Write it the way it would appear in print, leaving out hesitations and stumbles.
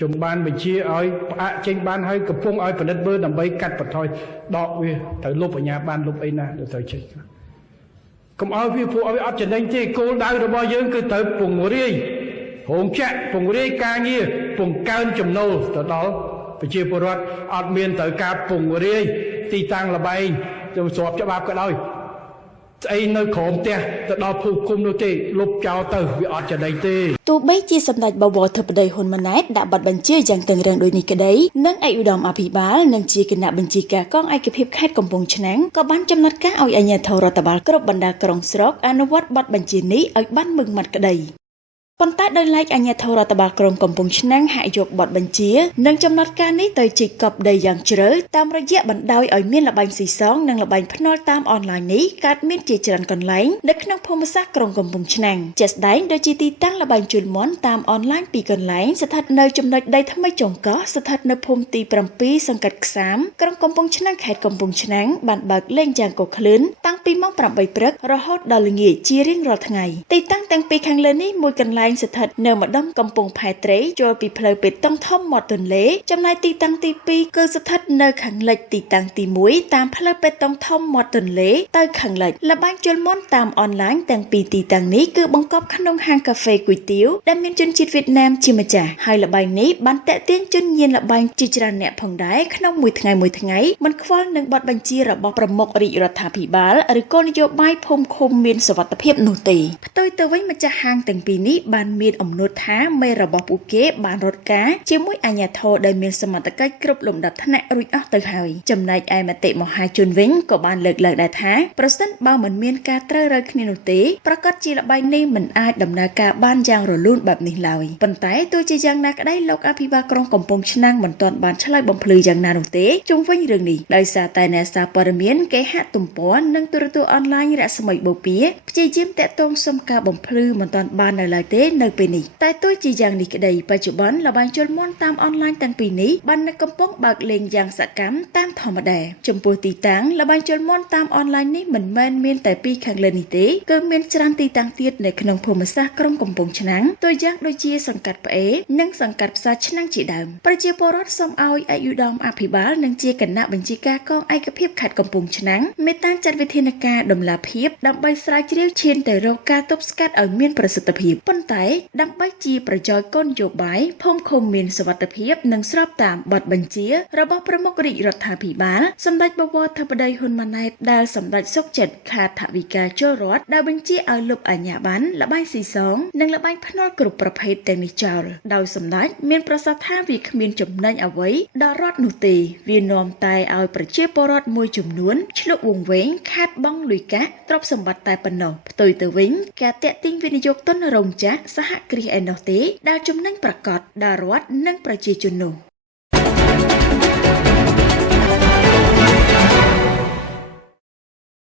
ខ្ញុំបានបញ្ជាឲ្យផ្អាកចេញបានហើយកំពុងឲ្យផលិតមើលដើម្បីកាត់បន្ថយដកវាទៅលុបអាញាបានលុបអីណាទៅចេញកុំឲ្យវាពួកឲ្យអត់ចំណេញទេគោលដៅរបស់យើងគឺត្រូវពង្រាយរោងចក្រពង្រាយការងារពង្កើនចំណូលទៅដល់ប្រជាពលរដ្ឋអត់មានត្រូវការពង្រាយទីតាំងលបែងទៅស្របច្បាប់ក៏ដោយស្អីនៅក្រោមផ្ទះទៅដល់ភូមិឃុំនោះទេលុបចោលទៅវាអត់ចំណេញទេទោះបីជាសម្ដេចបវរធិបតីហ៊ុនម៉ាណែតដាក់ប័ណ្ណបញ្ជាយ៉ាងតឹងរ៉ឹងដូចនេះក្តីនិងឯកឧត្តមអភិបាលនិងជាគណៈបញ្ជាការកងឯកភាពខេត្តកំពង់ឆ្នាំងក៏បានចំណាត់ការឲ្យអាជ្ញាធររដ្ឋបាលគ្រប់បណ្ដាក្រុងស្រុកអនុវត្តប័ណ្ណបញ្ជានេះឲ្យបានម៉ឺងម៉ាត់ក្តីប៉ុន្តែដោយឡែកអាជ្ញាធររដ្ឋបាលក្រុងកំពង់ឆ្នាំងហាក់យកបទបញ្ជានិងចំណាត់ការនេះទៅជីកកប់ដីយ៉ាងជ្រៅតាមរយៈបណ្ដោយឲ្យមានល្បែងស៊ីសងនិងល្បែងភ្នាល់តាមអនឡាញនេះកើតមានជាច្រើនកន្លែងនៅក្នុងភូមិសាស្ត្រក្រុងកំពង់ឆ្នាំងជាក់ស្ដែងដូចជាទីតាំងល្បែងជូនមាន់តាមអនឡាញពីរកន្លែងស្ថិតនៅចំណុចដីថ្មីចុងកោះស្ថិតនៅភូមិទី7សង្កាត់ខ្សាមក្រុងកំពង់ឆ្នាំងខេត្តកំពង់ឆ្នាំងបានបើកលេងយ៉ាងកុះក្លឿនតាំងពីម៉ោង8ព្រឹករហូតដល់ល្ងាចជារៀងរាល់ថ្ងៃទីតាំងទាំងពីរខាងលើនេះមួយកន្លែងស្ថិតនៅម្ដុំកំពង់ផែត្រីចូលពីផ្លូវបេតុងធំមាត់ទន្លេចំណែកទីតាំងទី2គឺស្ថិតនៅខាងលិចទីតាំងទី1តាមផ្លូវបេតុងធំមាត់ទន្លេទៅខាងលិចល្បែងជល់មាន់តាមអនឡាញទាំងពីរទីតាំងនេះគឺបង្កប់ក្នុងហាងកាហ្វេគុយទាវដែលមានជនជាតិវៀតណាមជាម្ចាស់ហើយល្បែងនេះបានតាក់ទាញជនញៀនល្បែងជាច្រើនអ្នកផងដែរក្នុងមួយថ្ងៃមិនខ្វល់នឹងបទបញ្ជារបស់ប្រមុខរាជរដ្ឋាភិបាលឬគោលនយោបាយភូមិឃុំមានសុវត្ថិភាពនោះទេផ្ទុយទៅវិញម្ចាស់ហាងទាំងពីរនេះបានមានអំណួតថាមេរបស់ពួកគេបានរត់ការជាមួយអាជ្ញាធរដែលមានសមត្ថកិច្ចគ្រប់លំដាប់ថ្នាក់រួចអស់ទៅហើយចំណែកឯមតិមហាជនវិញក៏បានលើកឡើងដែរថាប្រសិនបើមិនមានការត្រូវរើគ្នានោះទេប្រកាសជាល្បែងនេះមិនអាចដំណើរការបានយ៉ាងរលូនបែបនេះឡើយប៉ុន្តែទោះជាយ៉ាងណាក្តីលោកអភិបាលក្រុងកំពង់ឆ្នាំងមិនទាន់បានឆ្លើយបំភ្លឺយ៉ាងណានោះទេជុំវិញរឿងនេះដោយសារតែអ្នកសារព័ត៌មានគេហទំព័រនិងទូរទស្សន៍អនឡាញរស្មីបូព៌ាព្យាយាមតាក់ទងសុំការបំភ្លឺមិនទាន់បាននៅឡើយទេនៅពេលនេះតែទោះជាយ៉ាងនេះក្តីបច្ចុប្បន្នល្បែងជល់មាន់តាមអនឡាញទាំងពីរនេះបាននៅកំពុងបើកលេងយ៉ាងសកម្មតាមធម្មតាចំពោះទីតាំងល្បែងជល់មាន់តាមអនឡាញនេះមិនមែនមានតែពីរខាងលើនេះទេគឺមានច្រើនទីតាំងទៀតនៅក្នុងភូមិសាស្ត្រក្រុងកំពង់ឆ្នាំងตัวយ៉ាងដូចជាសង្កាត់ផ្អេនិងសង្កាត់ផ្សារឆ្នាំងជាដើមប្រជាពលរដ្ឋសូមឲ្យឯកឧត្តមអភិបាលនិងជាគណៈបញ្ជាការកងឯកភាពខេត្តកំពង់ឆ្នាំងមេត្តាចាត់វិធានការដំណាភៀបដើម្បីស្រាវជ្រាវឈានទៅរកការទប់ស្កាត់ឲ្យមានប្រសិទ្ធភាពប៉ុន្តែដើម្បីជាប្រយោជន៍គោលនយោបាយភូមិឃុំមានសុវត្ថិភាពនិងស្របតាមបទបញ្ជារបស់ប្រមុខរាជរដ្ឋាភិបាលសម្ដេចបវរធិបតីហ៊ុនម៉ាណែតដែលសម្ដេចសុកចិត្តខាថវិកាចូលរដ្ឋដែលបញ្ជាឲ្យលុបអាជ្ញាប័ណ្ណល្បែងស៊ីសងនិងល្បែងភ្នាល់គ្រប់ប្រភេទទាំងនេះចោលដោយសម្ដេចមានប្រសាសន៍ថាវាគ្មានចំណេញអ្វីដល់រដ្ឋនោះទេវានាំតែឲ្យប្រជាពលរដ្ឋមួយចំនួនឆ្លុះវង្វេងខាតបង់លុយកាក់ទ្រព្យសម្បត្តិតែប៉ុណ្ណោះផ្ទុយទៅវិញការតាក់ទាញវិនិយោគទុនរោងចក្រសហគ្រាសឯណោះទេដែលចំណេញប្រកបដល់រដ្ឋនិងប្រជាជននោះ